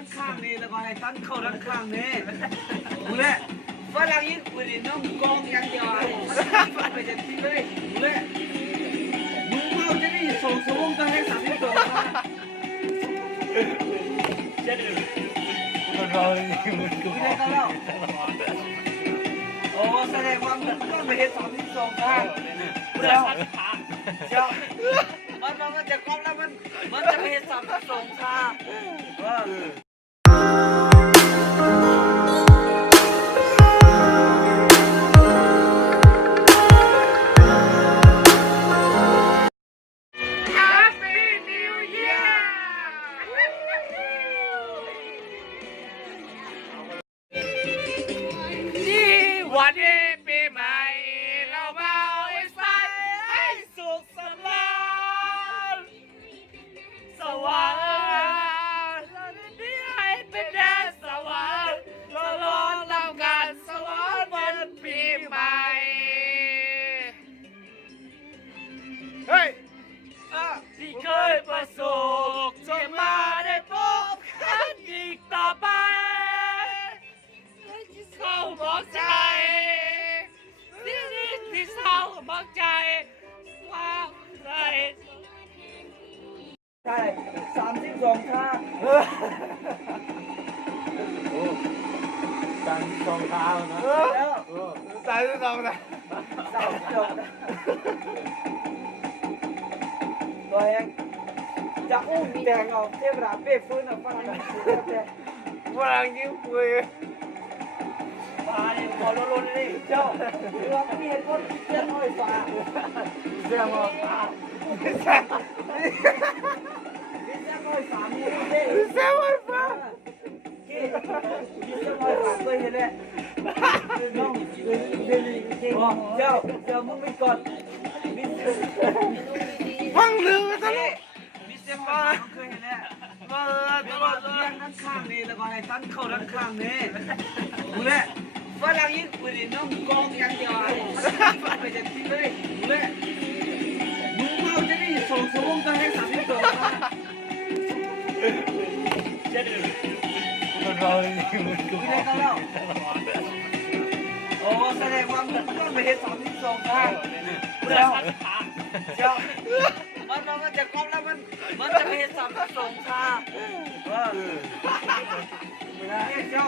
ด้านข้างนี่แล้วก็ให้ตั้งเข้าด้านข้างนี่ดูแลฝรั่งญี่ปุ่นนี่น้องกองอย่างเดียวไปจะที่เลยดูแลมึงเมาจะได้ส่งสมองต้องให้32เจ็ดเลยมันรออยู่มันกูไม่ได้ก็แล้วโอ้แสดงว่ามึงต้องไปเห็น32ข้างแล้วเจ้ามันจะก้มแล้วมันจะไปเห็น32ข้างวันนี้ปีใหม่เราเมาไอ้ไฟให้สุขสำราญสว่างเราได้ให้เป็นแดนสว่างเราลองทำกันสว่างวันปีใหม่เฮ้ยที่เคยประสบจนมาได้พบกันอีกต่อไปเข้าบอกใจที่เศร้าบอกใจว่าใจใช่32ท่า32เท้านะแล้ว32นะตัวเองจะอุ้มแดงเอาเทพราเป้ฟื้นเอาฝรั่งยิ้มคุยมาเนี่ยขอร้อนๆนี่เจ้าเราไม่เห็นคนเสี้ยนห้อยฟ้าเสียงว่านี่เสี้ยนห้อยฟ้ามีเด้เสียงว่าฟ้านี่เสี้ยนห้อยฟ้าเคยเห็นแหละน้องเจ้ามึงไม่กดฟังลืมตลอดมีเสี้ยนห้อยฟ้าเคยเห็นแหละตลอดเลี้ยงด้านข้างนี่แล้วก็ให้ตั้งเข้าด้านข้างนี่ดูแลฝรั่งญี่ปุ่นนี่น้องกองอย่างเดียวไปจะที่เลยดูแลมึงเมาจะได้ส่งสมองต้องให้32เจ็ดเลยมันรออยู่มันกูไม่ได้ก็แล้วโอ้แสดงว่ามึงต้องไปเห็น32ข้างแล้วเจ้ามันจะก้มแล้วมันจะไปเห็น32ข้างเนี่ยเจ้า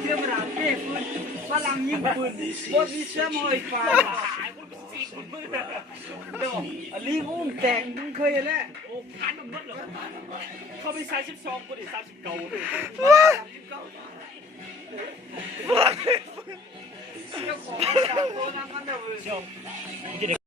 เชื่อมรามเป้ฟื้นฝรั่งญี่ปุ่นบนมีเชื่อมหอยฟ้าเดี๋ยวลิงอุ้มแตงมึงเคยแล้วโอ้พันมันหมดเลยเขาไป32กูดิ39เลยเจ้าของจากโซนนั้นมันเดี๋ยว